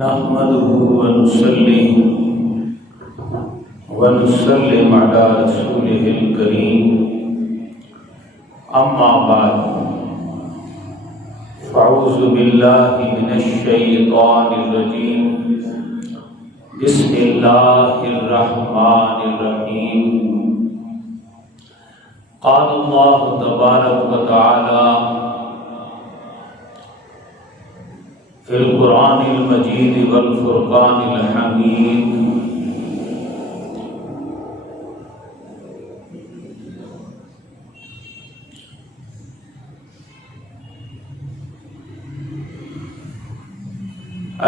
نحمده ونصلي ونسلم على رسوله الكريم اما بعد فاعوذ بالله من الشيطان الرجيم بسم الله الرحمن الرحيم قال الله تبارك وتعالى في القرآن المجيد والفرقان الحميد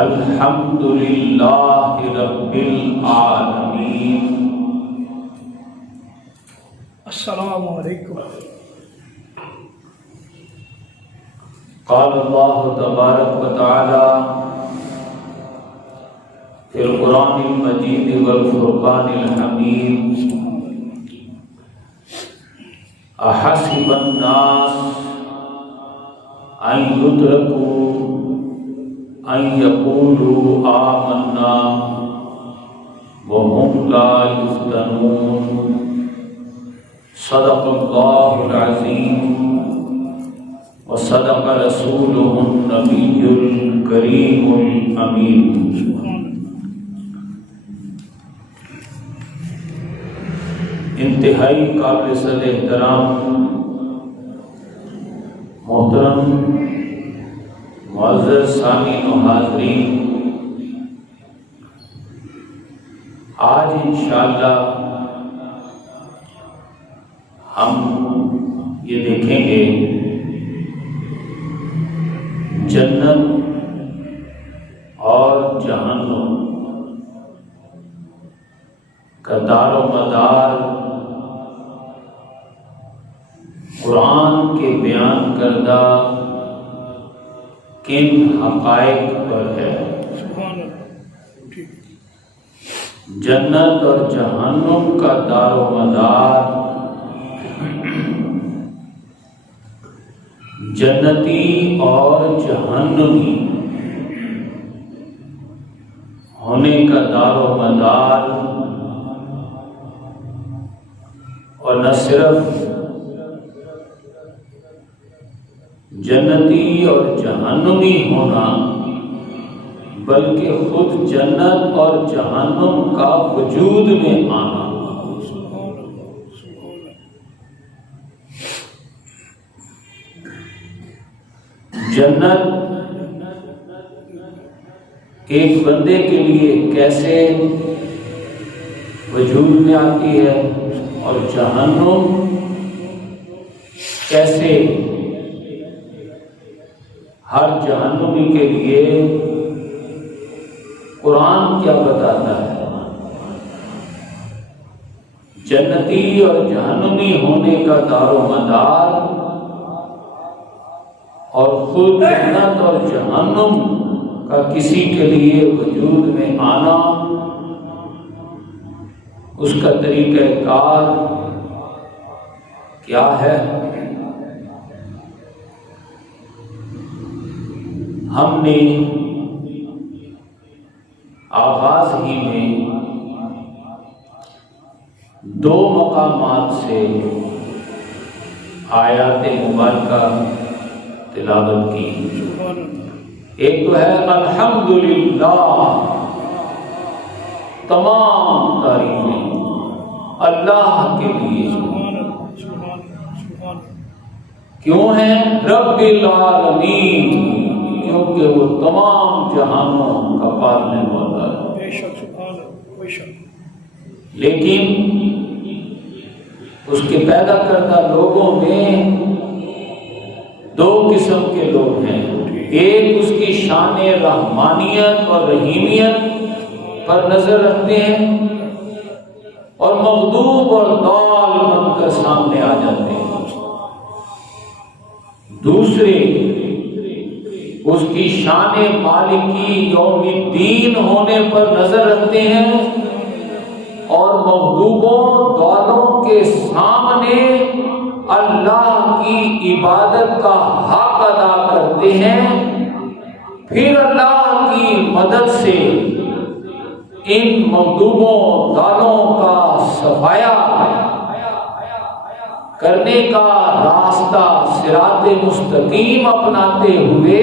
الحمد لله رب العالمين. السلام علیکم. قال الله تبارك وتعالى في القرآن المجيد والفرقان الحميد أحسب الناس أن يتركوا أن يقولوا آمنا وهم لا يفتنون. صدق الله العظيم وصدق رسوله النبي الكريم الأمين. انتہائی قابل صد احترام محترم معزز سامعین و حاضرین، آج انشاءاللہ ہم یہ دیکھیں گے جنت اور جہنم کا دار و مدار قرآن کے بیان کردہ کن حقائق پر ہے. جنت اور جہنم کا دار و مدار جنتی اور جہنمی ہونے کا دار و مدار، اور نہ صرف جنتی اور جہنمی ہونا بلکہ خود جنت اور جہنم کا وجود میں آنا. جنت ایک بندے کے لیے کیسے وجود میں آتی ہے اور جہنم کیسے ہر جہنمی کے لیے قرآن کیا بتاتا ہے. جنتی اور جہنمی ہونے کا دار و مدار اور خود جنت اور جہنم کا کسی کے لیے وجود میں آنا، اس کا طریقہ کار کیا ہے. ہم نے آغاز ہی میں دو مقامات سے آیات مبارکہ تلاوت کی. ایک تو ہے الحمدللہ، تمام تعریفیں اللہ کے لیے. کیوں ہیں؟ رب العالمین، کیونکہ وہ تمام جہانوں کا پالنے والا ہے. لیکن اس کے پیدا کردہ لوگوں میں دو قسم کے لوگ ہیں. ایک اس کی شان رحمانیت اور رحیمیت پر نظر رکھتے ہیں اور مغضوب اور ضال بن کر سامنے آ جاتے ہیں. دوسرے اس کی شان مالکی یوم الدین ہونے پر نظر رکھتے ہیں اور مغضوبوں ضالوں کے سامنے اللہ کی عبادت کا حق ادا کرتے ہیں، پھر اللہ کی مدد سے ان مغضوبوں ضالوں کا صفایا کرنے کا راستہ صراط مستقیم اپناتے ہوئے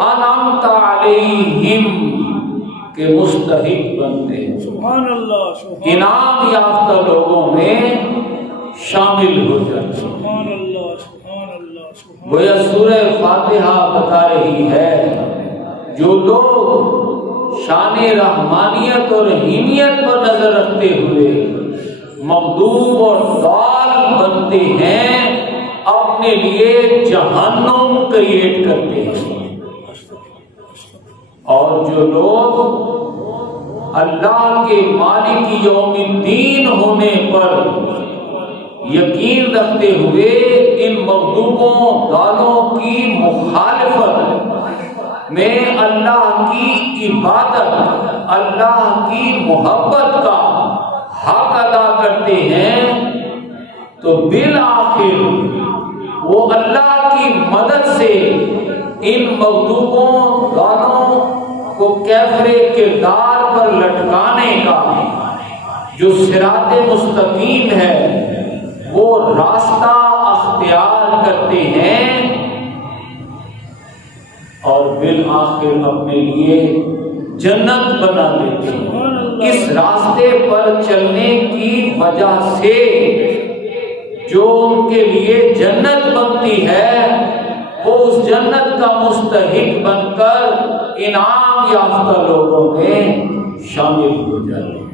انعمت علیہم کے مستحق بنتے ہیں، سبحان اللہ، انعام یافتہ لوگوں میں شامل ہو جاتے ہیں۔ سبحان اللہ، سبحان اللہ، سبحان گویا سورہ فاتحہ بتا رہی ہے جو لوگ شان رحمانیت اور رحیمیت پر نظر رکھتے ہوئے مغضوب اور ضال بنتے ہیں، اپنے لیے جہنم کریٹ کرتے ہیں۔ اور جو لوگ اللہ کے مالک یوم الدین ہونے پر یقین رکھتے ہوئے ان مغضوبوں ضالوں کی مخالفت میں اللہ کی عبادت، اللہ کی محبت کا حق ادا کرتے ہیں، تو بالآخر وہ اللہ کی مدد سے ان مغضوبوں ضالوں کو کیفر کردار پر لٹکانے کا جو صراط مستقیم ہے وہ راستہ اختیار کرتے ہیں، اور بالآخر اپنے لیے جنت بنا لیتے ہیں۔ اس راستے پر چلنے کی وجہ سے جو ان کے لیے جنت بنتی ہے وہ اس جنت کا مستحق بن کر انعام یافتہ لوگوں میں شامل ہو جاتے ہیں۔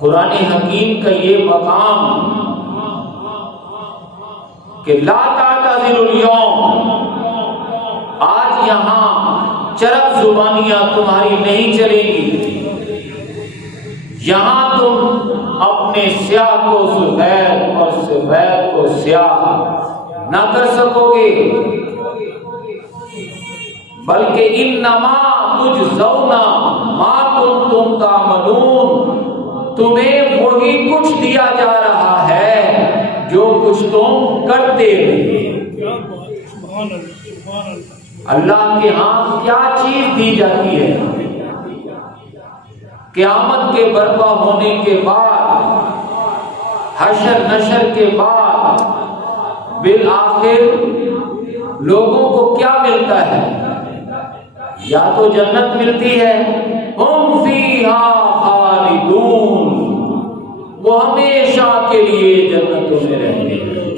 قرآن حکیم کا یہ مقام کہ لا تعتذروا اليوم، آج یہاں چرب زبانیاں تمہاری نہیں چلے گی، یہاں تم اپنے سیاہ کو سفید اور سفید کو سیاہ نہ کر سکو گے، بلکہ انما تجزون ما کنتم تعملون، تمہیں وہی کچھ دیا جا رہا ہے جو کچھ تم کرتے رہے۔ اللہ کے ہاں کیا چیز دی جاتی ہے؟ قیامت کے برپا ہونے کے بعد، حشر نشر کے بعد بالآخر لوگوں کو کیا ملتا ہے؟ یا تو جنت ملتی ہے، ہم فیہا خالدون، وہ ہمیشہ کے لیے جنتوں میں رہتے ہیں،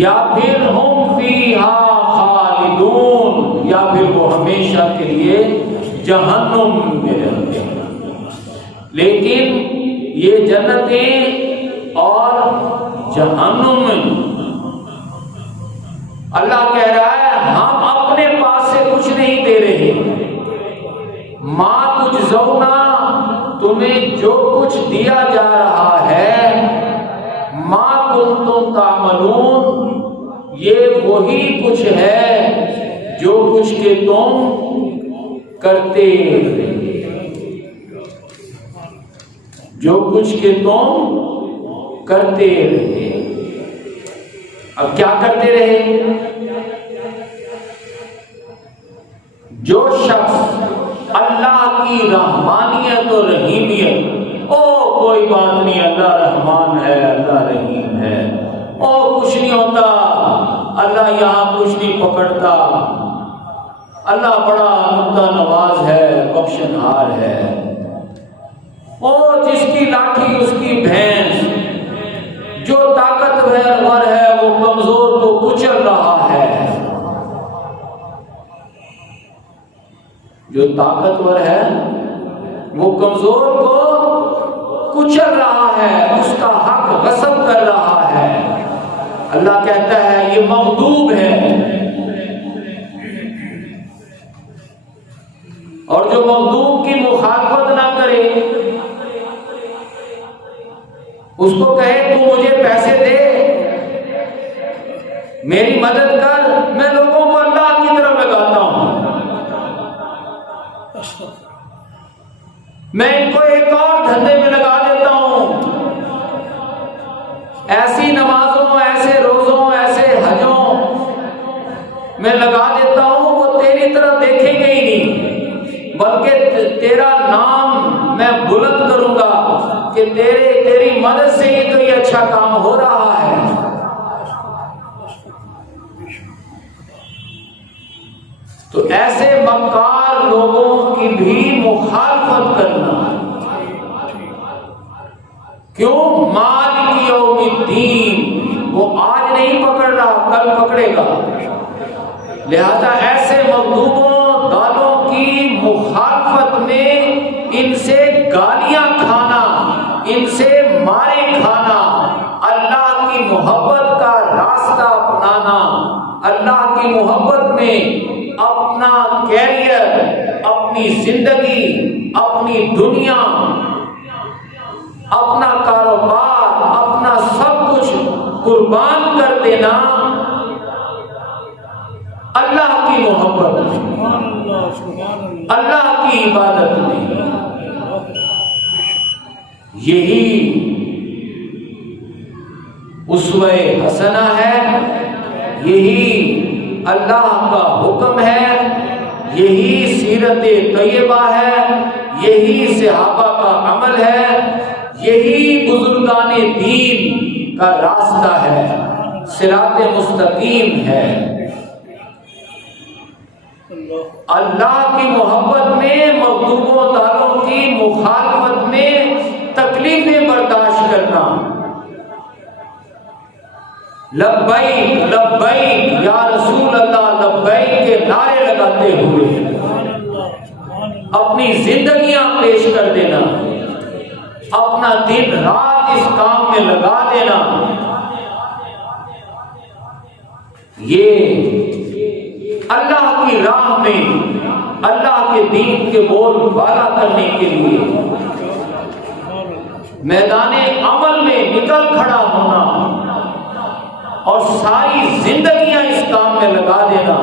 یا پھر ہم فیہا خالدون، یا پھر وہ ہمیشہ کے لیے جہنم میں رہتے ہیں۔ لیکن یہ جنتیں اور جہنم اللہ کہہ رہا ہے ہم اپنے پاس سے کچھ نہیں دے رہے، ما تجزون، تمہیں جو کچھ دیا جا رہا ہے، ما کنتم تعملون، یہ وہی کچھ ہے جو کچھ کہ تم کرتے رہے، جو کچھ کہ تم کرتے رہے۔ اب کیا کرتے رہے؟ جو شخص اللہ کی رحمانیت اور رحیمیت، کوئی بات نہیں، اللہ رحمان ہے، اللہ رحیم ہے، کچھ نہیں ہوتا، اللہ یہاں کچھ نہیں پکڑتا، اللہ بڑا نکتہ نواز ہے، بخشنہار ہے، جس کی لاٹھی اس کی بھینس، جو طاقتور ہے وہ کمزور کو کچل رہا ہے، جو طاقتور ہے وہ کمزور کو کچل رہا ہے، اس کا حق غصب کر رہا ہے۔ اللہ کہتا ہے یہ مغضوب ہے، اور جو مغضوب کی مخالفت نہ کرے، اس کو کہے تو مجھے پیسے دے، میری مدد کر، میں لوگوں کو اللہ کی طرف لگاتا ہوں، میں ان کو ایک اور دھندے میں لگا دیتا ہوں، ایسی نمازوں، ایسے روزوں، ایسے حجوں میں لگا دیتا ہوں، وہ تیری طرف دیکھیں گے ہی نہیں، بلکہ تیرا نام میں بلند کروں گا کہ تیری مدد سے ہی تو یہ اچھا کام ہو رہا ہے۔ تو ایسے مکار لوگوں کی بھی مخالفت کرنا، کیوں؟ مالک یوم الدین، وہ آج نہیں پکڑ رہا، کل پکڑے گا۔ لہذا ایسے مغضوبوں دالوں کی مخالفت میں ان سے گالیاں کھانا، ان سے مارے کھانا، اللہ کی محبت کا راستہ اپنانا، اللہ کی محبت میں اپنا کیریئر، اپنی زندگی، اپنی دنیا، اپنا کاروبار، اپنا سب کچھ قربان کر دینا اللہ کی محبت میں، اللہ کی عبادت میں۔ یہی اسوہ حسنہ ہے، یہی اللہ کا حکم ہے، یہی سیرت طیبہ ہے، یہی صحابہ کا عمل ہے، یہی بزرگان دین کا راستہ ہے، صراط مستقیم ہے۔ اللہ کی محبت میں، مغضوبوں داروں کی مخالفت میں تکلیفیں برداشت کرنا، لبیک لبیک یا رسول اللہ لبیک کے نعرے لگاتے ہوئے اپنی زندگیاں پیش کر دینا، اپنا دن رات اس کام میں لگا دینا، یہ اللہ کی راہ میں اللہ کے دین کے بول بالا کرنے کے لیے میدان عمل میں نکل کھڑا ہونا اور ساری زندگیاں اس کام میں لگا دینا،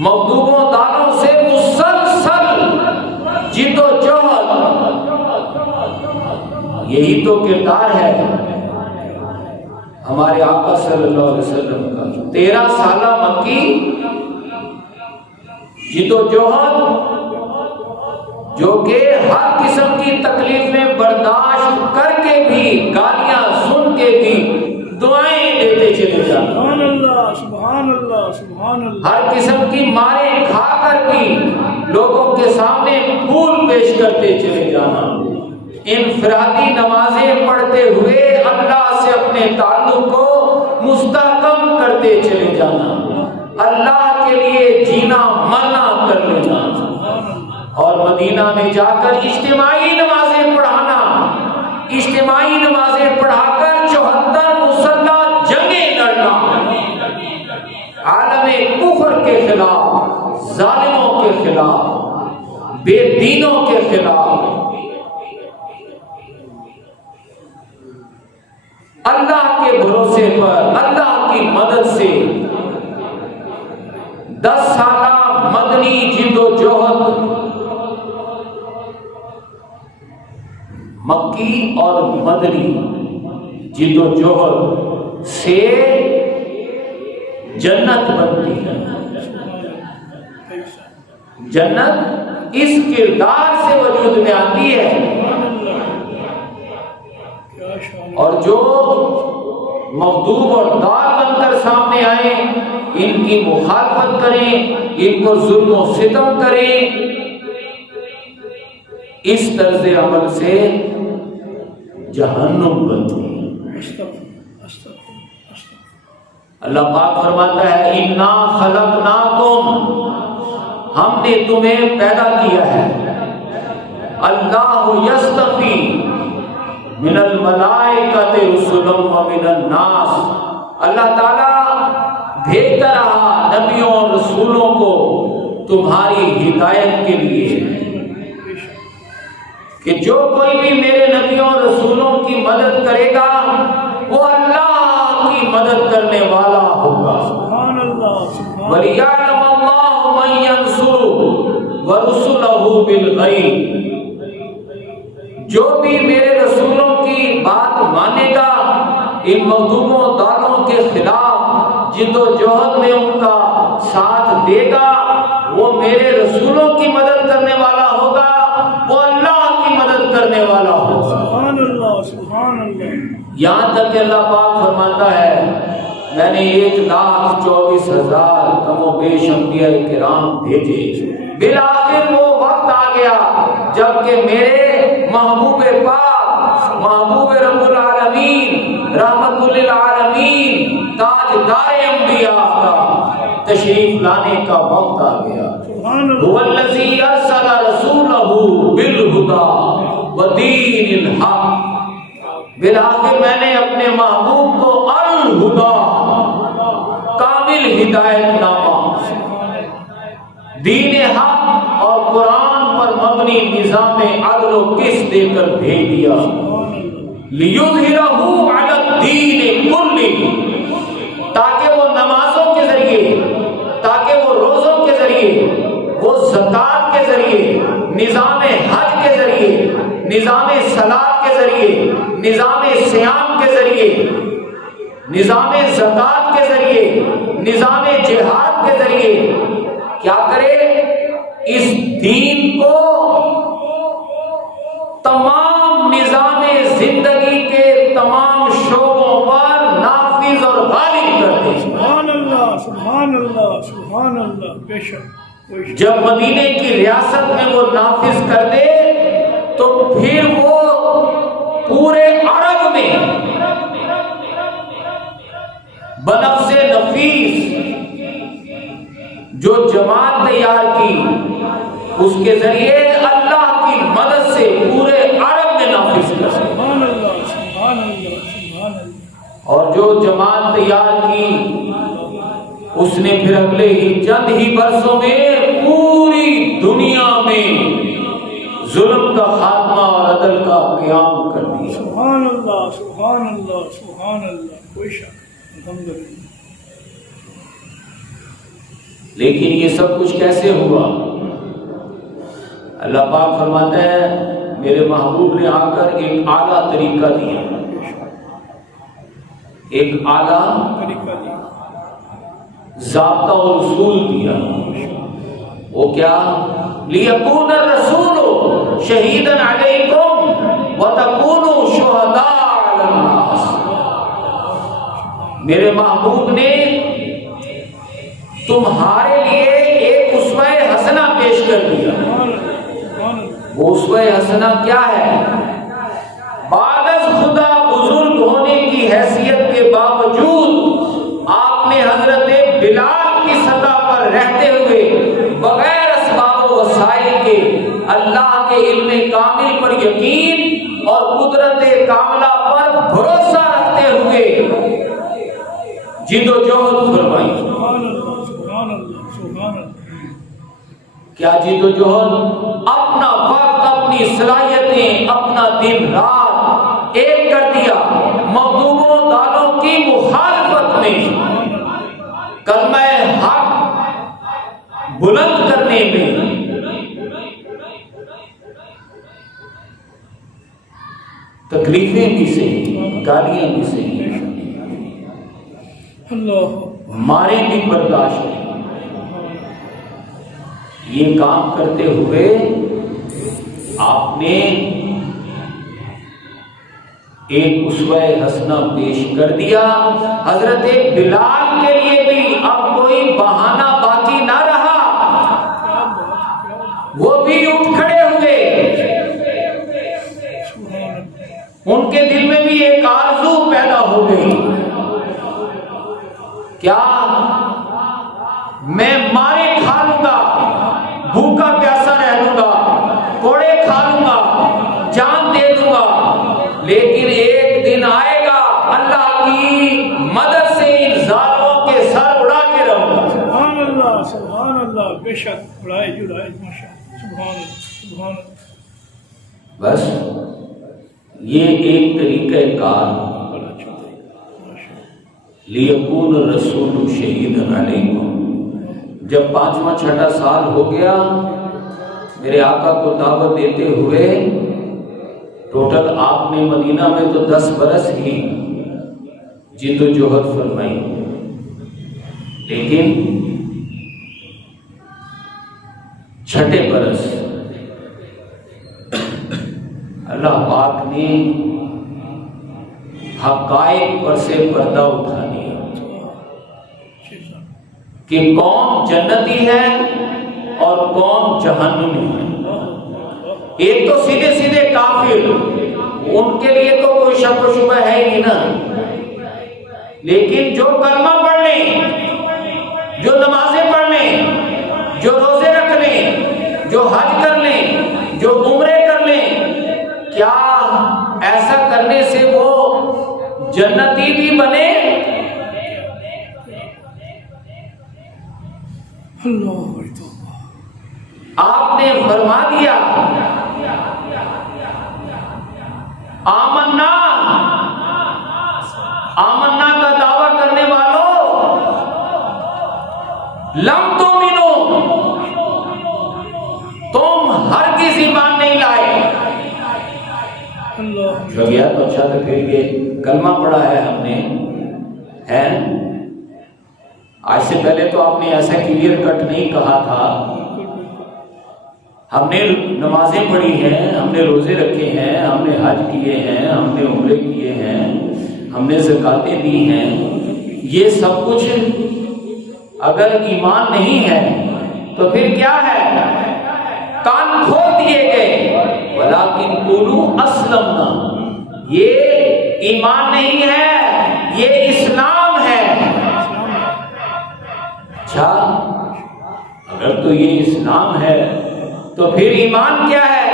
مغضوبوں داروں سے مسلسل جد و جہد، یہی تو کردار ہے ہمارے آقا صلی اللہ علیہ وسلم کا۔ 13 سالہ مکی جد و جہد، جو کہ ہر قسم کی تکلیفیں برداشت کر کے بھی، گالیاں سن کے بھی دعائیں دیتے چلے جانا، سبحان اللہ سبحان اللہ سبحان اللہ، ہر قسم کی ماریں کھا کر بھی لوگوں کے سامنے پھول پیش کرتے چلے جانا، انفرادی نمازیں پڑھتے ہوئے اللہ سے اپنے تعلق کو مستحکم کرتے چلے جانا، اللہ کے لیے جینا مرنا کر لینا، اور مدینہ میں جا کر اجتماعی نمازیں پڑھانا، اجتماعی نمازیں پڑھا کر 74 مسلح جنگیں لڑنا، عالم کفر کے خلاف، ظالموں کے خلاف، بے دینوں کے خلاف، اللہ کے بھروسے پر، اللہ کی مدد سے 10 سالہ مدنی جد و جہد، مکی اور مدنی جد و جہد سے جنت بنتی ہے۔ جنت اس کردار سے وجود میں آتی ہے، اور جو مغضوب اور دار بن کر سامنے آئے، ان کی مخالفت کریں، ان کو ظلم و ستم کریں، اس طرز عمل سے جہنم بنتی ہے۔ اللہ پاک فرماتا ہے اِنَّا خَلَقْنَاكُمْ، ہم نے تمہیں پیدا کیا ہے، اللہ یصطفی من الملائکۃ رسلا ومن الناس، اللہ تعالیٰ بھیجتا رہا نبیوں اور رسولوں کو تمہاری ہدایت کے لیے، کہ جو کوئی بھی میرے نبیوں اور رسولوں کی مدد کرے گا وہ اللہ کی مدد کرنے والا ہوگا۔ سبحان اللہ، وَلِيَعْلَمَ اللَّهُ مَن يَنصُرُهُ ورسلہ بالغیب، جو بھی میرے رسولوں کی بات مانے گا، ان مغضوبوں دالوں کے خلاف جد و جہد میں ان کا ساتھ دے گا، وہ میرے رسولوں کی مدد کرنے والا ہوگا، وہ اللہ کی مدد کرنے والا ہوگا۔ سبحان اللہ، سبحان اللہ۔ یہاں تک کہ اللہ پاک فرماتا ہے میں نے 1,24,000 کم و بیش انبیاء کرام بھیجے، بالآخر وہ وقت آ گیا جب کہ میرے محبوب پاک، محبوب رب العالمین، رحمت للعالمین، تاجدار انبیاء کا تشریف لانے کا وقت آ گیا۔ هو الذی ارسل رسولہ بالہدی ودین الحق، بالآخر میں نے اپنے محبوب کو الہدا، کامل ہدایت نامہ، دین حق اور قرآن پر مبنی نظام عدل و قسط دے کر بھیج دیا، لیظہرہ علی الدین کلہ، تاکہ وہ نمازوں کے ذریعے، تاکہ وہ روزوں کے ذریعے، وہ زکوٰۃ کے ذریعے، نظام حج کے ذریعے، نظام صلاۃ کے ذریعے، نظام صیام کے ذریعے، نظام زکوٰۃ کے ذریعے، نظام جہاد کے ذریعے کیا کرے؟ اس دین کو تمام نظام زندگی کے تمام شعبوں پر نافذ اور غالب کر دے۔ سبحان اللہ، سبحان اللہ، سبحان اللہ۔ بے شک جب مدینے کی ریاست میں وہ نافذ کر دے تو پھر وہ پورے عرب میں بنفس نفیس جو جماعت تیار کی، اس کے ذریعے اللہ کی مدد سے پورے عرب میں نافذ کر سکے۔ سبحان اللہ، سبحان اللہ، سبحان اللہ۔ اور جو جماعت تیار کی اس نے پھر اگلے ہی چند ہی برسوں میں پوری دنیا میں ظلم کا خاتمہ اور عدل کا قیام کر دیا۔ سبحان اللہ، سبحان اللہ، سبحان اللہ۔ کوئی شک، الحمدللہ۔ لیکن یہ سب کچھ کیسے ہوا؟ اللہ پاک فرماتا ہے میرے محبوب نے آ کر ایک اعلیٰ طریقہ دیا، ایک اعلیٰ طریقہ دیا، ضابطہ اور اصول دیا۔ وہ کیا؟ لِيَكُونَ الرَّسُولُ شَهِيدًا عَلَيْكُمْ وَتَكُونُوا شُهَدَاءَ عَلَى النَّاسِ۔ میرے محبوب نے تمہارے لیے ایک اسوہ حسنہ پیش کر دیا۔ وہ اسوہ حسنہ کیا ہے؟ بعد از خدا بزرگ ہونے کی حیثیت کے باوجود آپ نے حضرت بلال کی سطح پر رہتے ہوئے بغیر اسباب و وسائل کے اللہ کے علم کامل پر یقین اور قدرت کاملہ پر بھروسہ رکھتے ہوئے جد و جہد فرمائی۔ کیا جد و جہد؟ اپنا وقت، اپنی صلاحیتیں، اپنا دن رات ایک کر دیا مغضوبوں دالوں کی مخالفت میں، کلمہ حق بلند کرنے میں۔ تکلیفیں بھی سہی، گالیاں بھی سہی، مارے بھی برداشت کی۔ یہ کام کرتے ہوئے آپ نے ایک اسوہ حسنہ پیش کر دیا۔ حضرت بلال کے لیے بھی اب کوئی بہانہ باقی نہ رہا، وہ بھی اٹھ کھڑے ہوئے۔ ان کے دل میں بھی ایک آرزو پیدا ہو گئی، کیا؟ میں مارے کھا لوں گا، بھوکا پیاسا رہ لوں گا، کوڑے کھا لوں گا، جان دے دوں گا، لیکن ایک دن آئے گا اللہ کی مدد سے ان ظالموں کے سر اڑا کے رہوں گا۔ سبحان اللہ، سبحان اللہ۔ بے شک، اڑائے جڑائے، ماشاءاللہ، سبحان اللہ، سبحان اللہ۔ بس یہ ایک طریقہ کار، لِيَكُونَ الرَّسُولُ شَهِيدًا عَلَيْكُمْ۔ جب 5واں 6واں سال ہو گیا میرے آقا کو دعوت دیتے ہوئے ٹوٹل آپ نے مدینہ میں تو 10 برس ہی جد و جہد فرمائی، لیکن چھٹے برس اللہ پاک نے حقائق پر سے پردہ اٹھا دیا کہ کون جنتی ہے اور کون جہنمی ہے۔ ایک تو سیدھے سیدھے کافر، ان کے لیے تو کوئی شک و شبہ ہے ہی نہیں نا، لیکن جو کلمہ پڑھ لیں، جو نمازیں پڑھ لیں، جو روزے رکھ لیں، جو حج کر لیں، جو عمرے کر لیں، کیا ایسا کرنے سے وہ جنتی بھی بنے؟ آپ نے فرما دیا آمنا، آمنا کا دعویٰ کرنے والوں لم تؤمنو، تم ہرگز ایمان نہیں لائے۔ جو گیا تو اچھا تو پھر یہ کلمہ پڑھا ہے ہم نے، ہے آج سے پہلے تو آپ نے ایسا کلیئر کٹ نہیں کہا تھا۔ ہم نے نمازیں پڑھی ہیں، ہم نے روزے رکھے ہیں، ہم نے حج کیے ہیں، ہم نے عمرے کیے ہیں، ہم نے زکاتیں دی ہیں، یہ سب کچھ اگر ایمان نہیں ہے تو پھر کیا ہے؟ کان کھول دیے گئے، ولیکن قولوا اسلمنا، یہ ایمان نہیں ہے، یہ اسلام ہے۔ اچھا اگر تو یہ اسلام ہے تو پھر ایمان کیا ہے؟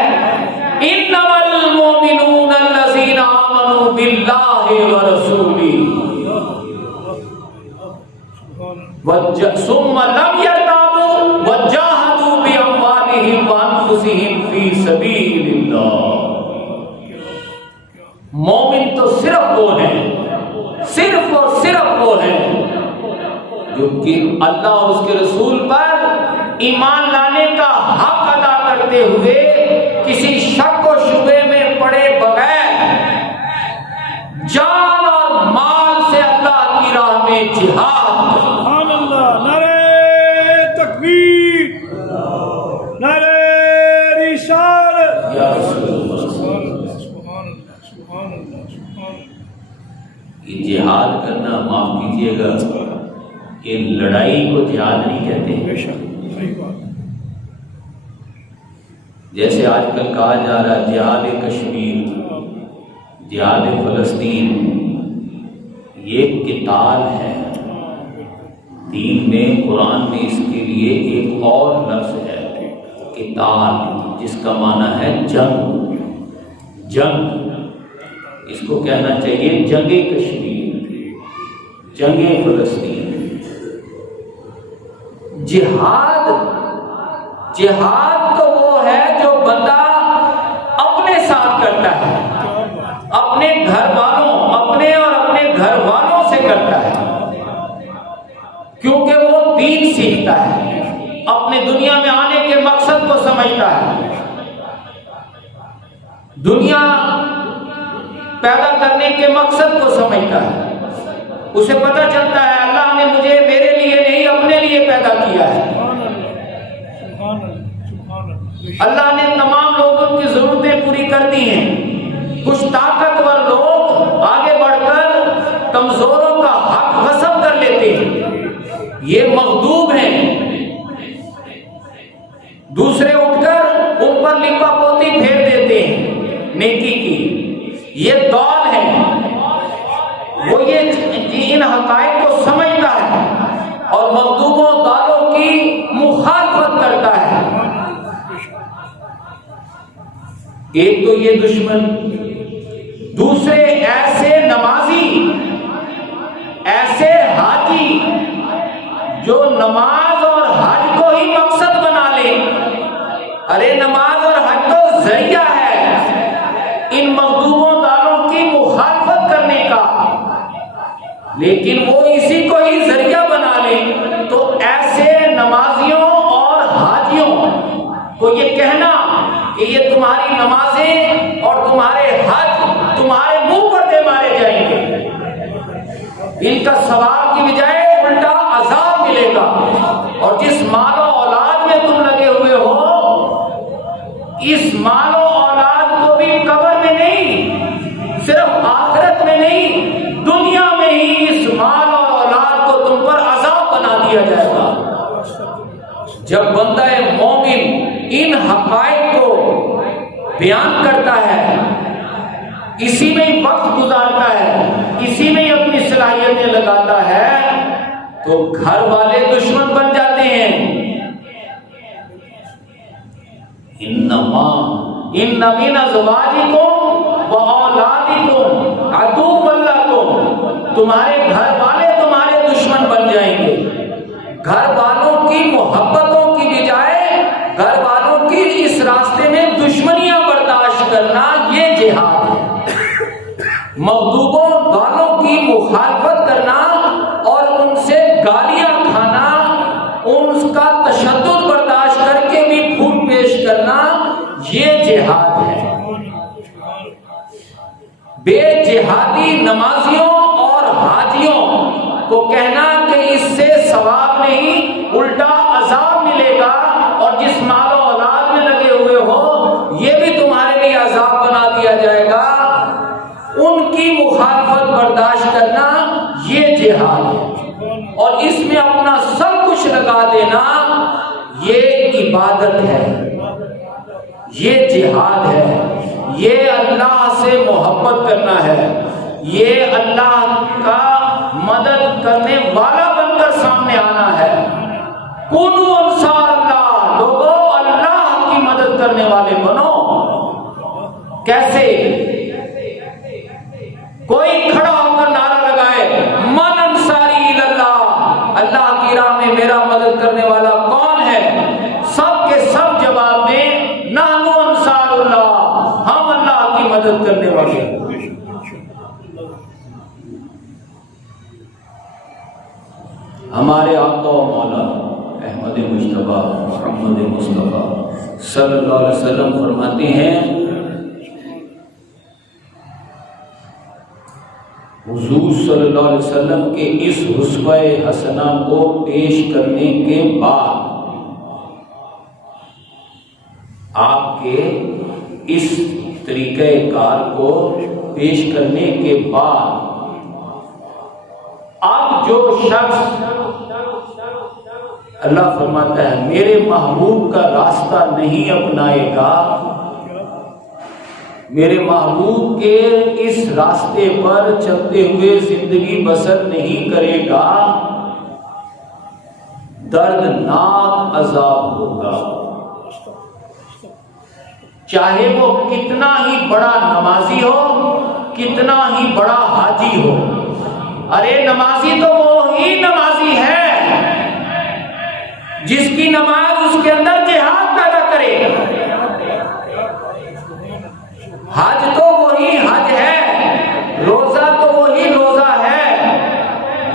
انما المؤمنون الذین آمنوا باللہ ورسولہ ثم لم يرتابوا وجاهدوا باموالهم وانفسهم فی سبیل اللہ۔ مومن تو صرف وہ ہیں، صرف اور صرف وہ ہیں جو کہ اللہ اور اس کے رسول پر ایمان لانے کا حق ادا کرتے ہوئے کسی شک و شبے میں پڑے بغیر جان اور مال سے اللہ کی راہ میں جہاد۔ سبحان اللہ، نعرہ تکبیر، نعرہ رسالت، یا رسول اللہ، سبحان اللہ، سبحان اللہ، سبحان اللہ، سبحان اللہ۔ یہ جہاد کرنا، معاف کیجیے گا، یہ لڑائی کو جہاد نہیں کہتے۔ بے شک صحیح بات۔ جیسے آج کل کہا جا رہا ہے جہاد کشمیر، جہاد فلسطین، یہ قتال ہے۔ دین میں، قرآن میں اس کے لیے ایک اور لفظ ہے قتال، جس کا معنی ہے جنگ۔ جنگ، اس کو کہنا چاہیے جنگ کشمیر، جنگ فلسطین۔ جہاد، جہاد تو وہ ہے جو بندہ اپنے ساتھ کرتا ہے، اپنے گھر والوں، اپنے اور اپنے گھر والوں سے کرتا ہے، کیونکہ وہ دین سیکھتا ہے، اپنے دنیا میں آنے کے مقصد کو سمجھتا ہے، دنیا پیدا کرنے کے مقصد کو سمجھتا ہے۔ اسے پتہ چلتا ہے اللہ نے مجھے میرے لیے نہیں اپنے لیے پیدا کیا ہے۔ اللہ نے تمام لوگوں کی ضرورتیں پوری کر دی ہیں، کچھ طاقتور لوگ آگے بڑھ کر کمزوروں کا حق غصب کر لیتے ہیں، یہ مغضوب ہیں، دوسرے اٹھ کر ان پر لپا پوتی پھیر دیتے ہیں نیکی کی، یہ دول ہے۔ وہ یہ ان حقائق کو سمجھتا ہے اور مغضوبوں دالوں کی مخالفت کرتا ہے۔ ایک تو یہ دشمن، دوسرے ایسے نمازی، ایسے حاجی جو نماز اور حج کو ہی مقصد بنا لے۔ ارے نماز اور حج تو ذریعہ ہے ان مغضوبوں دالوں کی مخالفت کرنے کا، لیکن وہ اسی کو ہی ذریعہ بنا لیں تو ایسے نمازیوں اور حاجیوں کو یہ کہنا تمہاری نمازیں اور تمہارے حج تمہارے منہ پر دے مارے جائیں گے، ان کا ثواب کی بجائے الٹا عذاب ملے گا۔ اور جس مال و اولاد میں تم لگے ہوئے ہو، اس مال و اولاد کو بھی قبر میں نہیں، صرف آخرت میں نہیں، دنیا میں ہی اس مال اور اولاد کو تم پر عذاب بنا دیا جائے گا۔ جب بندہ مومن ان حقائق کو بیان کرتا ہے، اسی میں ہی وقت گزارتا ہے، اسی میں ہی اپنی صلاحیتیں لگاتا ہے، تو گھر والے دشمن بن جاتے ہیں۔ انما ان من ازواجکم و اولادکم عدو لکم، تمہارے گھر والے تمہارے دشمن بن جائیں گے۔ گھر والوں کی محبتوں کی بجائے گھر والوں کی اس راستے میں دشمنیاں برداشت کرنا، یہ جہاد ہے۔ مغضوبوں گالوں کی مخالفت کرنا اور ان سے گالیاں کھانا، ان کا تشدد برداشت کر کے بھی پھول پیش کرنا، یہ جہاد ہے۔ بے جہادی نمازیوں اور حاجیوں کو کہنا کہ اس سے ثواب نہیں الٹا عذاب ملے گا، اور جس مال و اولاد میں لگے ہوئے ہو یہ بھی تمہارے لیے عذاب بنا دیا جائے گا، ان کی مخالفت برداشت کرنا، یہ جہاد ہے۔ اور اس میں اپنا سب کچھ لگا دینا، یہ عبادت ہے، یہ جہاد ہے، یہ اللہ سے محبت کرنا ہے، یہ اللہ کا مدد کرنے والا بن کر سامنے آنا ہے۔ کونوا انصار اللہ، لوگوں اللہ کی مدد کرنے والے بنو۔ کیسے؟ کوئی کھڑا ہو کر نعرہ لگائے من انصاری اللہ، اللہ کی راہ میں میرا مدد کرنے والا کون ہے؟ سب کے سب جواب میں نحن انصار اللہ، ہم اللہ کی مدد کرنے والے ہیں۔ ہمارے آقا و مولا احمد مجتبیٰ محمد مصطفیٰ صلی اللہ علیہ وسلم فرماتے ہیں، حضور صلی اللہ علیہ وسلم کے اس اسوہ حسنہ کو پیش کرنے کے بعد، آپ کے اس طریقہ کار کو پیش کرنے کے بعد، اب جو شخص اللہ فرماتا ہے میرے محبوب کا راستہ نہیں اپنائے گا، میرے محبوب کے اس راستے پر چلتے ہوئے زندگی بسر نہیں کرے گا، دردناک عذاب ہوگا۔ چاہے وہ کتنا ہی بڑا نمازی ہو، کتنا ہی بڑا حاجی ہو۔ ارے نمازی تو وہی نمازی ہے جس کی نماز اس کے اندر جہاد پیدا کرے، حج تو وہی حج ہے، روزہ تو وہی روزہ ہے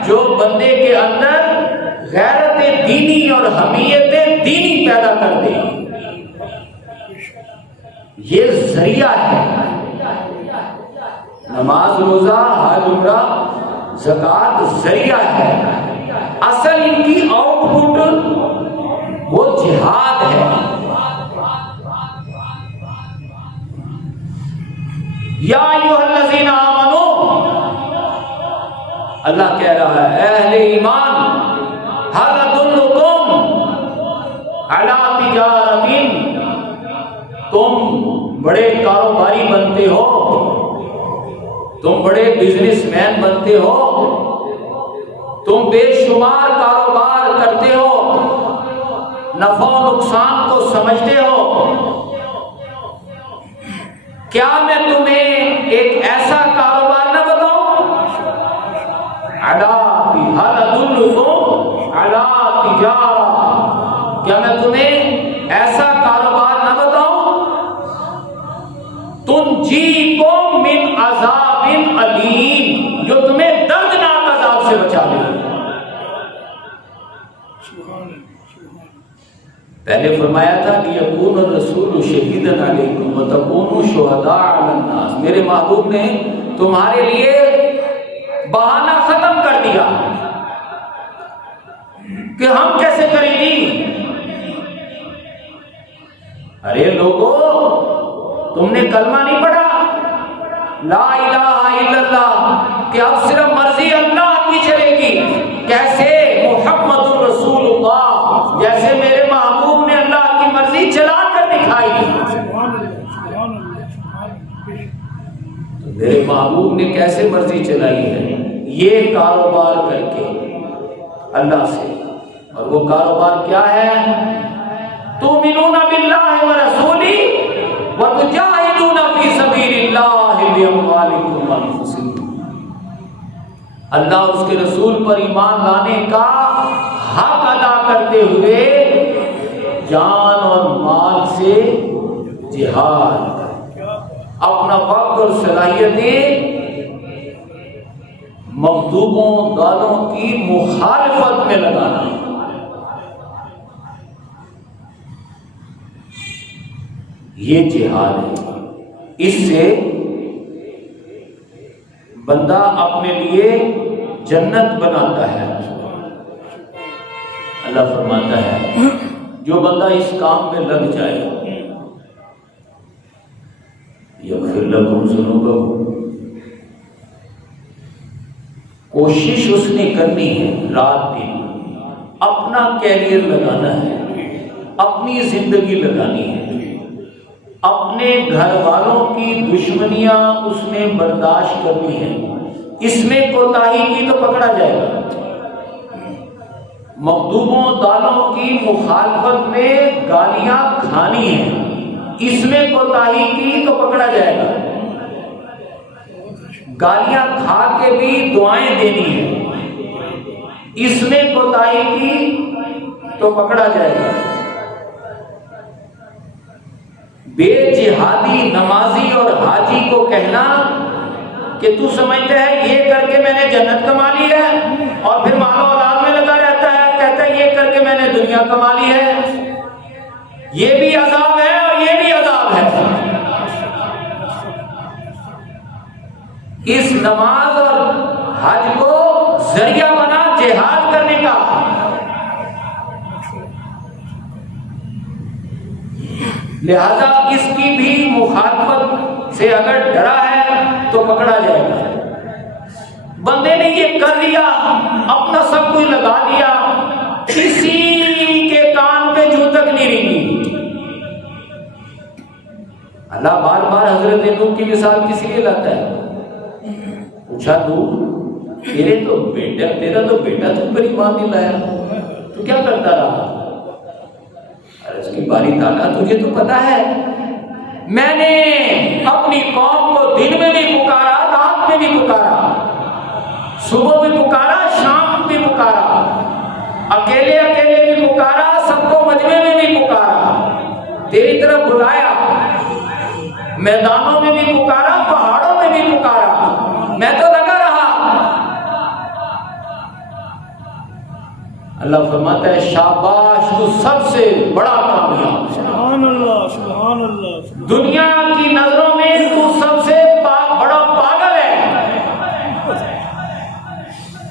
جو بندے کے اندر غیرت دینی اور حمیت دینی پیدا کر دے۔ یہ ذریعہ ہے، نماز، روزہ، حج، عمرہ، زکوٰۃ ذریعہ ہے، اصل ان کی آؤٹ پٹ وہ جہاد ہے۔ یا ایھا الذین آمنوا، اللہ کہہ رہا ہے اے اہل ایمان، ھل ادلکم علی تجارۃ، تم بڑے کاروباری بنتے ہو، تم بڑے بزنس مین بنتے ہو، تم بے شمار کاروبار کرتے ہو، نفع و نقصان کو سمجھتے ہو، کیا میں تمہیں ایک ایسا کاروبار نہ بتاؤں؟ ھل ادلکم علی تجارۃ، کیا میں تمہیں ایسا کاروبار نہ بتاؤں؟ تنجیکم من عذاب علیم، جو تمہیں دردناک عذاب سے بچا لے۔ پہلے فرمایا تھا لیکون الرسول شہیدا علیکم وتکونوا شہداء علی الناس، میرے محبوب نے تمہارے لیے بہانہ ختم کر دیا کہ ہم کیسے کریں گی۔ ارے لوگو، تم نے کلمہ نہیں پڑھا لا الہ الا اللہ کہ اب صرف مرضی اللہ کی چلے گی؟ کیسے؟ محمد الرسول اللہ، جیسے میرے محبوب نے اللہ کی مرضی چلا کر دکھائی۔ تو میرے محبوب نے کیسے مرضی چلائی ہے؟ یہ کاروبار کر کے اللہ سے، اور وہ کاروبار کیا ہے؟ تؤمنون باللہ ورسولہ وتجاہدون فی سبیل اللہ باموالکم وانفسکم، اللہ اور اس کے رسول پر ایمان لانے کا حق ادا کرتے ہوئے جان اور مال سے جہاد، اپنا وقت اور صلاحیتیں مغضوبوں دالوں کی مخالفت میں لگانا۔ یہ جہاد ہے، اس سے بندہ اپنے لیے جنت بناتا ہے۔ اللہ فرماتا ہے جو بندہ اس کام میں لگ جائے یغفر لکم ذنوبکم، کوشش اس نے کرنی ہے رات دن، اپنا کیریئر لگانا ہے، اپنی زندگی لگانی ہے، اپنے گھر والوں کی دشمنیاں اس نے برداشت کرنی ہے۔ اس میں کوتاہی کی تو پکڑا جائے گا، مغضوبوں دالوں کی مخالفت میں گالیاں کھانی ہیں، اس میں کوتاہی کی تو پکڑا جائے گا، گالیاں کھا کے بھی دعائیں دینی ہیں، اس میں کوتاہی کی تو پکڑا جائے گا۔ بے جہادی نمازی اور حاجی کو کہنا کہ تو سمجھتا ہے یہ کر کے میں نے جنت کما لی ہے، اور پھر مال و اولاد میں لگا رہتا ہے، کہتا ہے یہ کر کے میں نے دنیا کما لی ہے، یہ بھی عذاب ہے اور یہ بھی عذاب ہے۔ اس نماز اور حج کو ذریعہ بنا جہاد کرنے کا۔ لہذا اس کی بھی مخالفت سے اگر ڈرا ہے تو پکڑا جائے گا۔ بندے نے یہ کر لیا، اپنا سب کچھ لگا دیا، کسی کے کان پہ جو تک نہیں رنگی۔ اللہ بار بار حضرت نوح کی مثال کس لیے لاتا ہے؟ پوچھا نوح تیرا تو بیٹا تم پر ایمان نہیں لایا، تو کیا کرتا رہا؟ عرض کی باری تعالیٰ تجھے تو پتا ہے میں نے اپنی قوم کو دن میں بھی پکارا، رات میں بھی پکارا، صبح بھی پکارا، شام بھی پکارا، اکیلے اکیلے بھی پکارا، سب کو مجمع میں بھی پکارا، تیری طرف بلایا، میدانوں میں بھی پکارا، پہاڑوں میں بھی پکارا، میں تو لگا رہا۔ اللہ فرماتا ہے شاباش تو سب سے بڑا کامیاب، سبحان اللہ سبحان اللہ، دنیا کی نظروں میں تو سب سے بڑا پاگل ہے،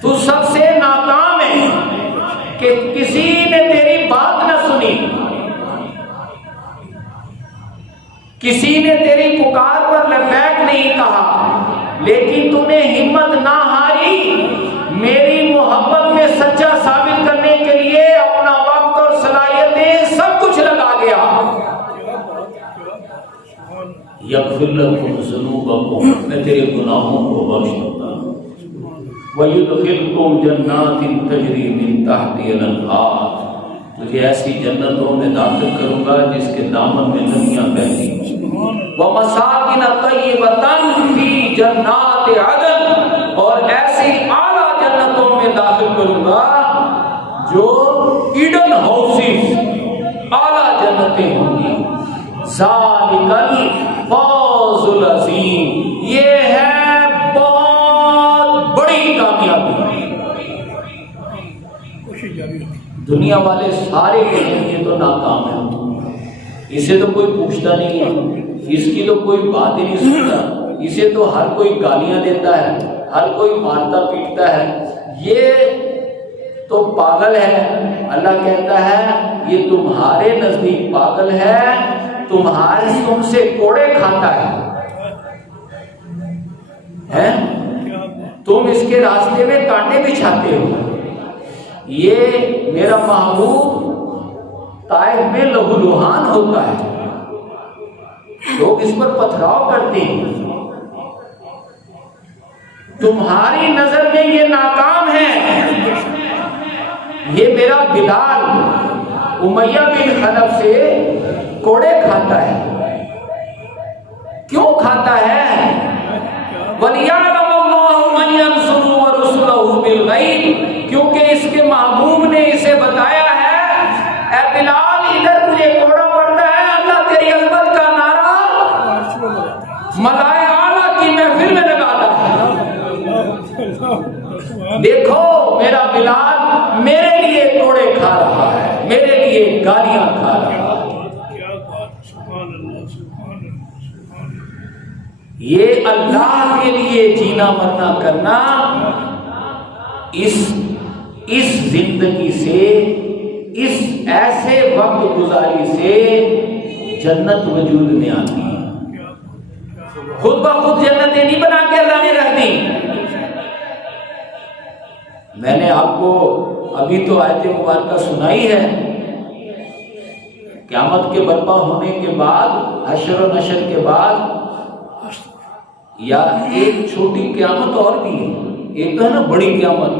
تو سب سے ناکام ہے کہ کسی نے تیری بات نہ سنی، کسی نے تیری پکار پر لبیک نہیں کہا، لیکن تو نے ہمت نہ ہاری، میری محبت میں سچا ثابت کرنے کے لیے اپنا وقت اور صلاحیتیں سب کچھ لگا گیا۔ یغفر لکم ذنوبکم، میں تیرے گناہوں کو بخش دیتا ہوں، وَيُدْخِلْكُمْ جَنَّاتٍ تَجْرِي مِن تَحْتِهَا الْأَنْهَارُ، تجھے ایسی جنتوں میں داخل کروں گا جس کے دامن میں ندیاں بہتی ہیں، وَمَسَاكِنَ طَيِّبَةً فِي جَنَّاتِ عَدْنٍ، اور ایسی اعلیٰ جنتوں میں داخل کروں گا جو ایڈن ہاؤسز، اعلیٰ جنتیں ہوں گی۔ ذَلِكَ الْفَوْزُ الْعَظِيمُ، یہ ہے بہت بڑی کامیابی۔ دنیا والے سارے کہیں گے تو ناکام ہے، اسے تو کوئی پوچھتا نہیں ہے، اس کی تو کوئی بات ہی نہیں سنتا، اسے تو ہر کوئی گالیاں دیتا ہے، ہر کوئی مارتا پیٹتا ہے، یہ تو پاگل ہے۔ اللہ کہتا ہے یہ تمہارے نزدیک پاگل ہے، تم سے کوڑے کھاتا ہے، تم اس کے راستے میں کانٹے بچھاتے ہو۔ یہ میرا محبوب طائف میں لہو لہان ہوتا ہے، لوگ اس پر پتھراؤ کرتے ہیں، تمہاری نظر میں یہ ناکام ہے۔ یہ میرا بلال امیہ بن خلف سے کوڑے کھاتا ہے، کیوں کھاتا ہے؟ وَلِيَعْلَمَ اللَّهُ مَن يَنصُرُهُ وَرُسُلَهُ بِالْغَيْبِ، کیونکہ اس کے محبوب نے اسے بتایا ہے اے بلال ادھر تجھے کوڑا پڑتا ہے، اللہ تیری عظمت کا نعرہ ملائے اعلیٰ کی محفل میں لگاتا ہے۔ دیکھو میرا بلال میرے لیے کوڑے کھا رہا ہے، میرے لیے گالیاں کھا رہا ہے۔ یہ اللہ کے لیے جینا مرنا کرنا، اس زندگی سے، اس ایسے وقت گزاری سے جنت وجود میں آتی ہے۔ خود بخود جنتیں نہیں بنا کے اللہ نے رکھ دی۔ میں نے آپ کو ابھی تو آیت مبارکہ سنائی ہے، قیامت کے برپا ہونے کے بعد، حشر و نشر کے بعد، یا ایک چھوٹی قیامت اور بھی ہے، ایک تو ہے نا بڑی قیامت،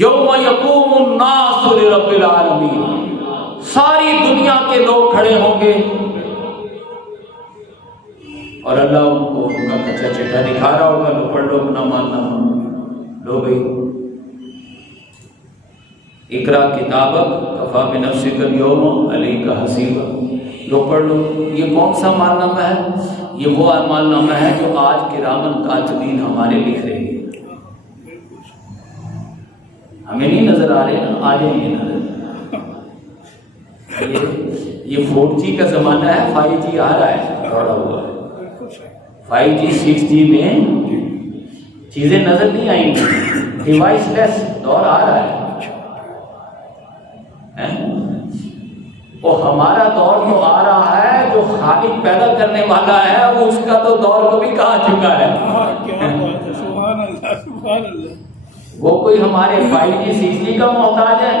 یوم یقوم الناس لرب العالمین، ساری دنیا کے لوگ کھڑے ہوں گے اور اللہ ان کو ان کا کچا چٹا دکھا رہا ہوگا، لو پڑھ لو اپنا ماننا، لو بھائی اقرا کتابک کفا بنفسک اليوم علیک حسیبا، لو پڑھ لو۔ یہ کون سا مال نامہ ہے؟ یہ وہ مال نامہ ہے جو آج کرامن کاتبین ہمارے لکھ رہے ہیں۔ ہمیں نہیں نظر آ رہے نا، آ جائیں گے نظر۔ یہ 4G کا زمانہ ہے، 5G آ رہا ہے، دوڑا ہوا ہے۔ 5G 6G میں چیزیں نظر نہیں آئیں گی، ڈیوائس لیس دور آ رہا ہے۔ وہ ہمارا دور تو آ رہا ہے، جو خالق پیدا کرنے والا ہے وہ اس کا تو دور کبھی کہا چکا ہے۔ سبحان اللہ، سبحان اللہ۔ وہ کوئی ہمارے 5G 6G کا محتاج ہے؟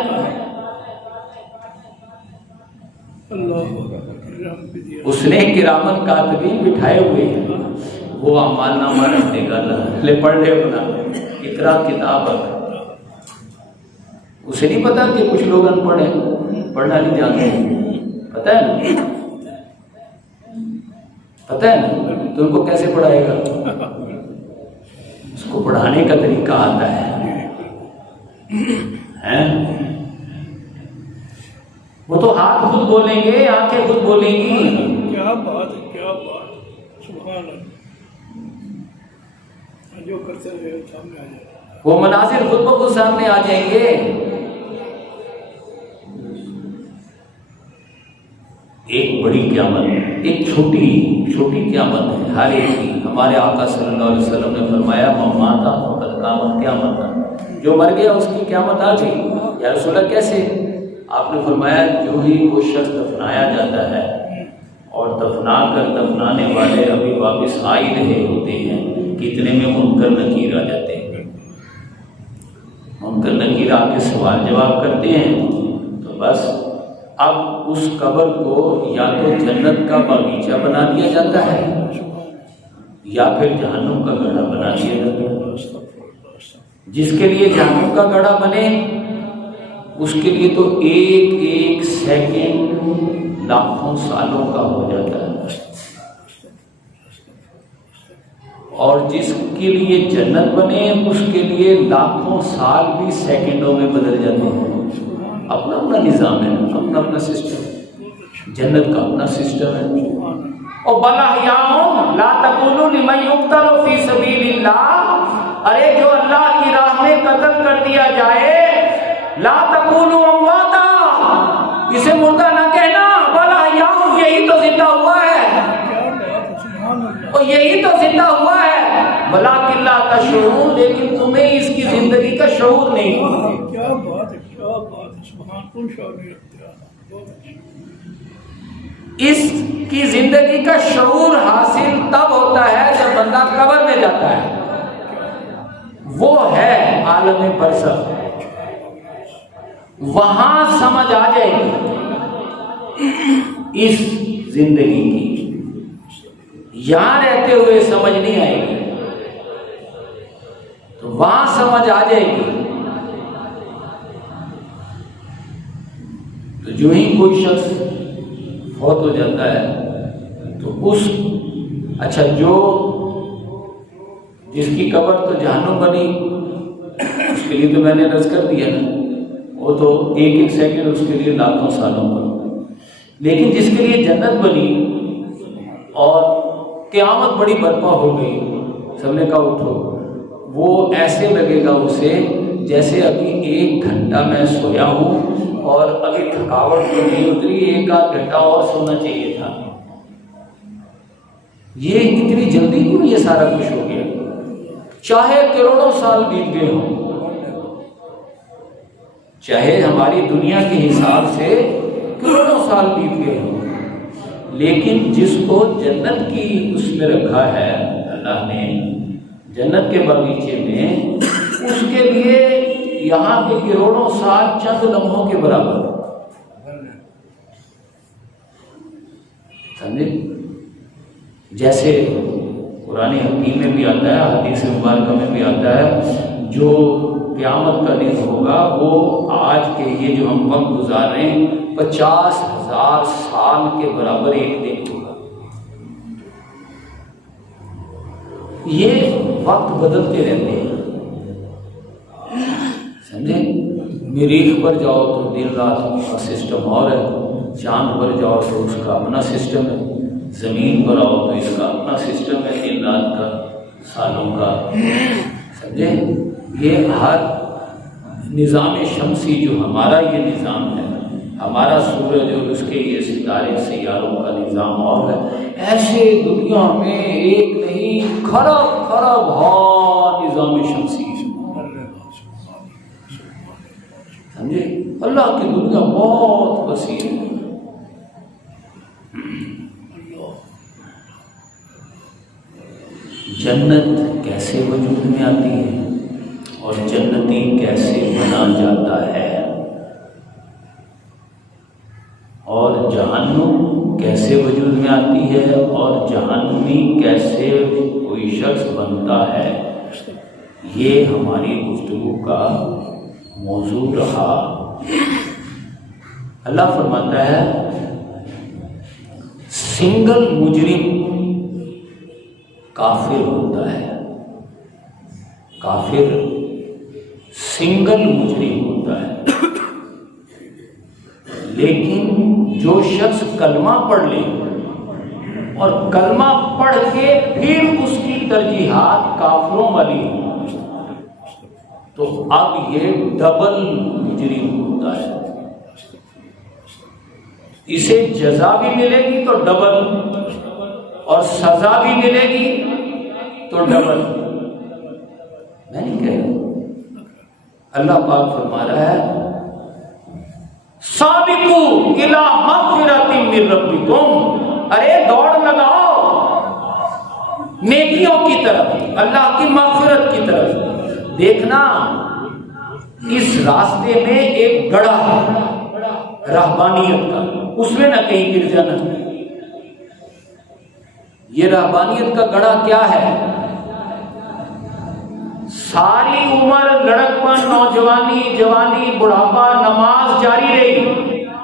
اس نے کرامن کاتبین بٹھائے ہوئے ہیں، وہ اعمال نامہ رکھنے کا لے پڑھ لے اپنا اقرا کتابک۔ اسے نہیں پتا کہ کچھ لوگ ان پڑھ ہیں، پڑھنا نہیں جانتے، پتہ ہے نا، پتہ ہے نا، تو ان کو کیسے پڑھائے گا؟ اس کو پڑھانے کا طریقہ آتا ہے۔ وہ تو ہاتھ خود بولیں گے، آنکھیں خود بولیں گی۔ کیا بات ہے، کیا بات، سبحان اللہ۔ جو کرتے رہے سامنے آ جائے، وہ مناظر خود بخود سامنے آ جائیں گے۔ ایک بڑی قیامت، ایک چھوٹی قیامت ہے ہر ایک کی۔ ہمارے آقا صلی اللہ علیہ وسلم نے فرمایا ماتا فقد قامت قیامت، جو مر گیا اس کی قیامت آ گئی۔ یا رسول اللہ کیسے؟ آپ نے فرمایا جو ہی وہ شخص دفنایا جاتا ہے اور دفنا کر دفنانے والے ابھی واپس آ ہی رہے ہوتے ہیں، کتنے میں منکر نکیر آ جاتے ہیں۔ منکر نکیر آ کے سوال جواب کرتے ہیں، تو بس اب اس قبر کو یا تو جنت کا باغیچہ بنا دیا جاتا ہے یا پھر جہنم کا گڑھا بنا دیا جاتا ہے۔ جس کے لیے جہنم کا گڑھا بنے اس کے لیے تو ایک سیکنڈ لاکھوں سالوں کا ہو جاتا ہے، اور جس کے لیے جنت بنے اس کے لیے لاکھوں سال بھی سیکنڈوں میں بدل جاتے ہیں۔ اپنا اپنا نظام ہے، اپنا اپنا سسٹم، جنت کا اپنا سسٹم ہے۔ اور بلا حیاؤں لا تقولوا لمن یقتل فی سبیل اللہ، ارے جو اللہ کی راہ میں قتل کر دیا جائے، لا تقولوا امواتا، اسے مردہ نہ کہنا، بلا یاؤں، یہی تو زندہ ہوا ہے، کیا بات ہے، سبحان اللہ، اور یہی تو زندہ ہوا ہے، ولیکن لا تشعرون، لیکن تمہیں اس کی زندگی کا شعور نہیں۔ کیا بات ہے، کیا بات ہے، سبحان، کون شعور نہیں رکھتے ہیں، بہت اچھا۔ اس کی زندگی کا شعور حاصل تب ہوتا ہے جب بندہ قبر میں جاتا ہے، وہ ہے عالم برزخ، وہاں سمجھ آ جائے گی اس زندگی کی، یہاں رہتے ہوئے سمجھ نہیں آئے گی، تو وہاں سمجھ آ جائے گی۔ تو جو ہی کوئی شخص فوت ہو جاتا ہے تو اچھا جو جس کی قبر تو جہنم بنی، اس کے لیے تو میں نے عرض کر دیا نا، وہ تو ایک ایک سیکنڈ اس کے لیے لاکھوں سالوں پر، لیکن جس کے لیے جنت بنی اور قیامت بڑی برپا ہو گئی، سب نے کہا اٹھو، وہ ایسے لگے گا اسے جیسے ابھی 1 گھنٹہ میں سویا ہوں اور ابھی تھکاوٹ تو نہیں اتری، 1 آدھ گھنٹہ اور سونا چاہیے تھا۔ یہ اتنی جلدی کیوں یہ سارا کچھ ہو گیا؟ چاہے کروڑوں سال بیت گئے ہوں، چاہے ہماری دنیا کے حساب سے کروڑوں سال بیت گئے ہوں، لیکن جس کو جنت کی اس میں رکھا ہے اللہ نے، جنت کے باغیچے میں، اس کے لیے یہاں کے کروڑوں سال چند لمحوں کے برابر، سمجھے؟ جیسے قرآن حکیم میں بھی آتا ہے، حدیث مبارکہ میں بھی آتا ہے، جو قیامت کا دن ہوگا وہ آج کے یہ جو ہم وقت گزار رہے ہیں 50,000 سال کے برابر ایک دن ہوگا۔ یہ وقت بدلتے رہتے ہیں، سمجھے؟ مریخ پر جاؤ تو دن رات کا سسٹم اور ہے، چاند پر جاؤ تو اس کا اپنا سسٹم ہے، زمین پر آؤ تو اس کا اپنا سسٹم ہے دن رات کا، سالوں کا، سمجھے؟ یہ ہر نظام شمسی جو ہمارا یہ نظام ہے، ہمارا سورج اور اس کے یہ ستارے سیاروں کا نظام اور ہے، ایسے دنیا میں ایک نہیں کھرب کھرب نظام شمسی، سمجھے؟ اللہ کی دنیا بہت وسیع ہے۔ جنت کیسے وجود میں آتی ہے اور جنتی کیسے بنا جاتا ہے، اور جہنم کیسے وجود میں آتی ہے اور جہنمی کیسے کوئی شخص بنتا ہے، یہ ہماری گفتگو کا موضوع رہا۔ اللہ فرماتا ہے سنگل مجرم کافر ہوتا ہے، کافر سنگل مجرم ہوتا ہے، لیکن جو شخص کلمہ پڑھ لے اور کلمہ پڑھ کے پھر اس کی ترجیحات کافروں والی ہوں تو اب یہ ڈبل مجرم ہوتا ہے، اسے جزا بھی ملے گی تو ڈبل اور سزا بھی ملے گی تو ڈبل۔ میں نہیں کہہ رہا، اللہ پاک فرما رہا ہے سابقوا الی مغفرۃ من ربکم، ارے دوڑ لگاؤ نیکیوں کی طرف، اللہ کی مغفرت کی طرف۔ دیکھنا اس راستے میں ایک گڑھا ہے رہبانیت کا، اس میں نہ کہیں گر جانا۔ یہ رہبانیت کا گڑھا کیا ہے؟ ساری عمر لڑکپن، نوجوانی، جوانی، بڑھاپا نماز جاری رہی،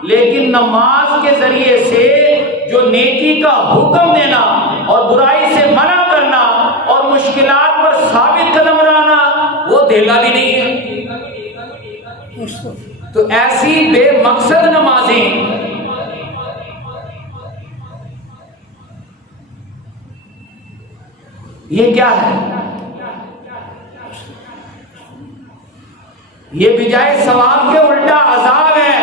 لیکن نماز کے ذریعے سے جو نیکی کا حکم دینا اور برائی سے منع کرنا اور مشکلات پر ثابت قدم رہنا وہ دھیلا بھی نہیں ہے۔ تو ایسی بے مقصد نمازیں یہ کیا ہے؟ یہ بجائے ثواب کے الٹا عذاب ہے۔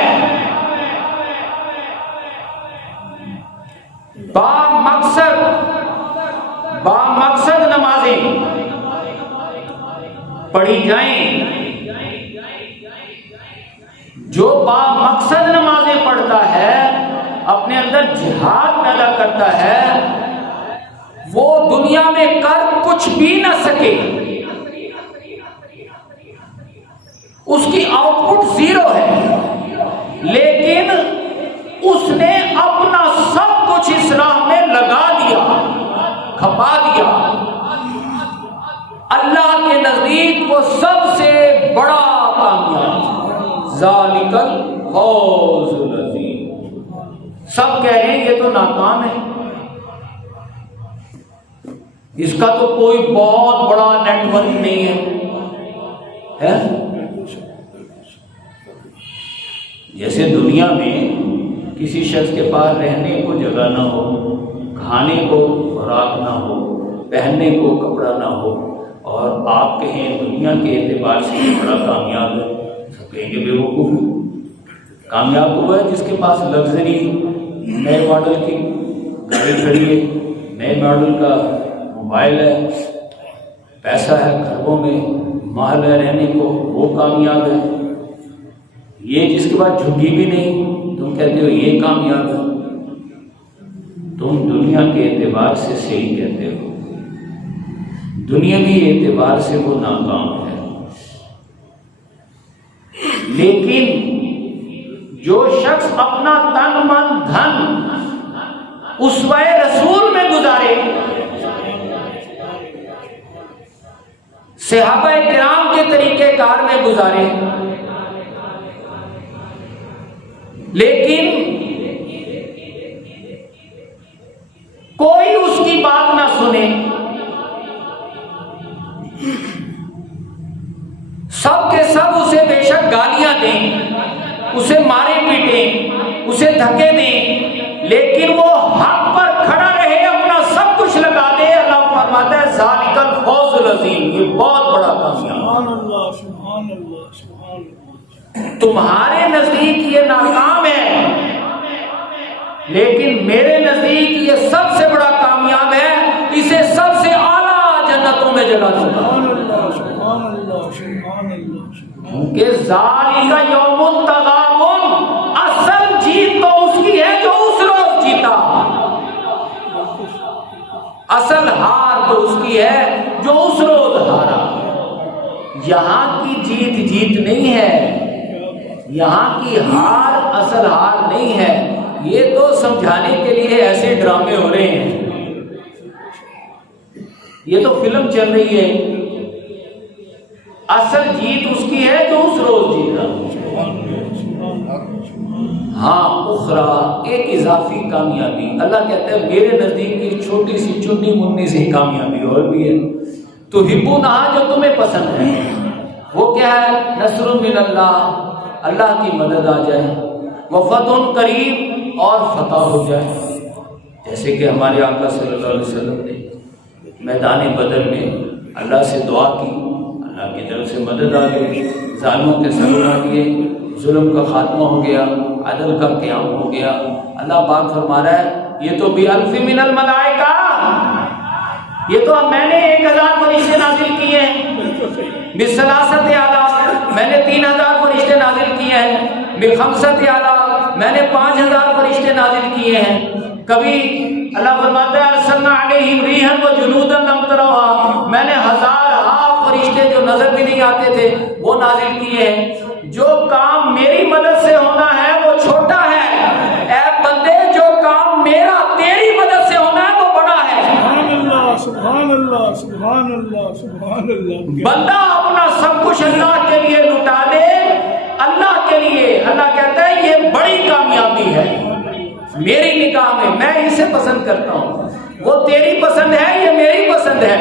با مقصد نمازیں پڑھی جائیں. جو با مقصد نمازیں پڑھتا ہے، اپنے اندر جہاد پیدا کرتا ہے، وہ دنیا میں کر کچھ بھی نہ سکے، اس کی آؤٹ پٹ زیرو ہے، لیکن اس نے اپنا سب کچھ اس راہ میں لگا دیا، کھپا دیا. اللہ کے نزدیک وہ سب سے بڑا کامیاب، ذالک الفوز العظیم. سب کہہ رہے ہیں یہ تو ناکام ہے، اس کا تو کوئی بہت بڑا نیٹ ورک نہیں ہے. جیسے دنیا میں کسی شخص کے پاس رہنے کو جگہ نہ ہو، کھانے کو خوراک نہ ہو، پہننے کو کپڑا نہ ہو، اور آپ کہیں دنیا کے اعتبار سے یہ بڑا کامیاب ہے، سب کہیں گے بے وقوف. کامیاب ہوا ہے جس کے پاس لگژری نئے ماڈل کی گاڑی کھڑی ہے، نئے ماڈل کا موبائل ہے، پیسہ ہے گھروں میں، محل ہے رہنے کو، وہ کامیاب ہے. یہ جس کے پاس جھگی بھی نہیں، تم کہتے ہو یہ کامیاب ہے. تم دنیا کے اعتبار سے صحیح کہتے ہو، دنیاوی اعتبار سے وہ ناکام ہے. لیکن جو شخص اپنا تن من دھن اسوہ رسول میں گزارے، صحابہ کرام کے طریقے کار میں گزارے، لیکن کوئی اس کی بات نہ سنے، سب کے سب اسے بے شک گالیاں دیں، اسے مارے پیٹیں، اسے دھکے دیں، لیکن وہ حق پر کھڑا رہے، اپنا سب کچھ لگا دے. اللہ فرماتا ہے ذالک الفوز العظیم، یہ بہت بڑا کامیاب. سبحان اللہ سبحان اللہ سبحان اللہ. تمہارے نزدیک یہ ناکام ہے، لیکن میرے نزدیک یہ سب سے بڑا کامیاب ہے. اسے سب سے اعلیٰ جنتوں میں جگہ دوں گا. سبحان اللہ سبحان اللہ سبحان اللہ. کہ ذالک یوم التغابن، اصل جیت تو اس کی ہے جو اس روز جیتا، اصل ہار تو اس کی ہے جو اس روز ہارا. یہاں کی جیت نہیں ہے، یہاں کی ہار اصل ہار نہیں ہے. یہ تو سمجھانے کے لیے ایسے ڈرامے ہو رہے ہیں، یہ تو فلم چل رہی ہے. اصل جیت اس کی ہے جو اس روز جیتا. ہاں اخرى، ایک اضافی کامیابی. اللہ کہتا ہے میرے نزدیک ایک چھوٹی سی چنی منی سی کامیابی اور بھی ہے. تو تحبونہا، جو تمہیں پسند ہے، وہ کیا ہے؟ نصر من اللہ، اللہ کی مدد آ جائے، وفتح قریب، اور فتح ہو جائے. جیسے کہ ہمارے آقا صلی اللہ علیہ وسلم نے میدان بدر میں اللہ سے دعا کی، اللہ کی طرف سے مدد آ گئی، ظالموں کے سر اڑا دیے، ظلم کا خاتمہ ہو گیا، عدل کا قیام ہو گیا. اللہ پاک فرما رہا ہے یہ تو بِأَلْفٍ مِّنَ الْمَلَائِکَةِ، یہ تو میں نے 1000 فرشتے نازل کیے ہیں. بِثَلَاثَةِ آلَافٍ، میں نے 3000 فرشتے نازل کیے ہیں. بِخَمْسَةِ آلَافٍ، میں نے 5000 فرشتے نازل کیے ہیں. کبھی اللہ فرماتا ہے ارسلنا علیہم ریحا وجنودا لم تروها، میں نے ہزارہا فرشتے جو نظر بھی نہیں آتے تھے وہ نازل کیے ہیں. جو کام میری مدد سے ہونا ہے وہ چھوٹا ہے، اے بندے جو کام میرا تیری مدد سے ہونا ہے وہ بڑا ہے. سبحان اللہ سبحان اللہ سبحان اللہ سبحان اللہ. بندہ اپنا سب کچھ اللہ کے لیے لٹا دے، اللہ کے لیے. اللہ کہتا ہے یہ بڑی کامیابی ہے میری نگاہ میں اسے پسند کرتا ہوں. وہ تیری پسند ہے، یہ میری پسند ہے.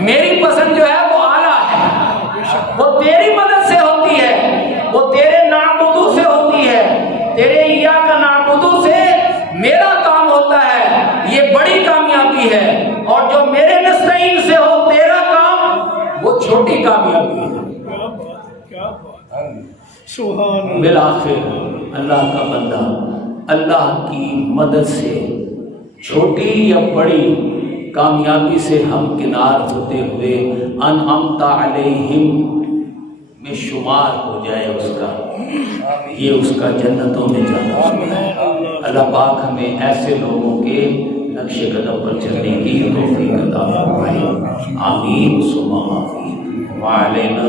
میری پسند جو ہے وہ اعلیٰ ہے، وہ تیری مدد سے ہوتی ہے، وہ تیرے نعبدو سے ہوتی ہے، تیرے ایاک نعبدو سے میرا کام ہوتا ہے. یہ بڑی کامیابی ہے. اور جو میرے نستعین سے ہو تیرا کام، وہ چھوٹی کامیابی ہے. کیا بات ہے. سبحان اللہ. بالآخر اللہ کا بندہ اللہ کی مدد سے چھوٹی یا بڑی کامیابی سے ہمکنار ہوتے ہوئے انعمت علیہم میں شمار ہو جائے اس کا، یہ اس کا جنتوں میں جانا ہوتا ہے۔ اللہ پاک ہمیں ایسے لوگوں کے نقش قدم پر چلنے کی توفیق عطا فرمائے، آمین ثم آمین۔ وعلینا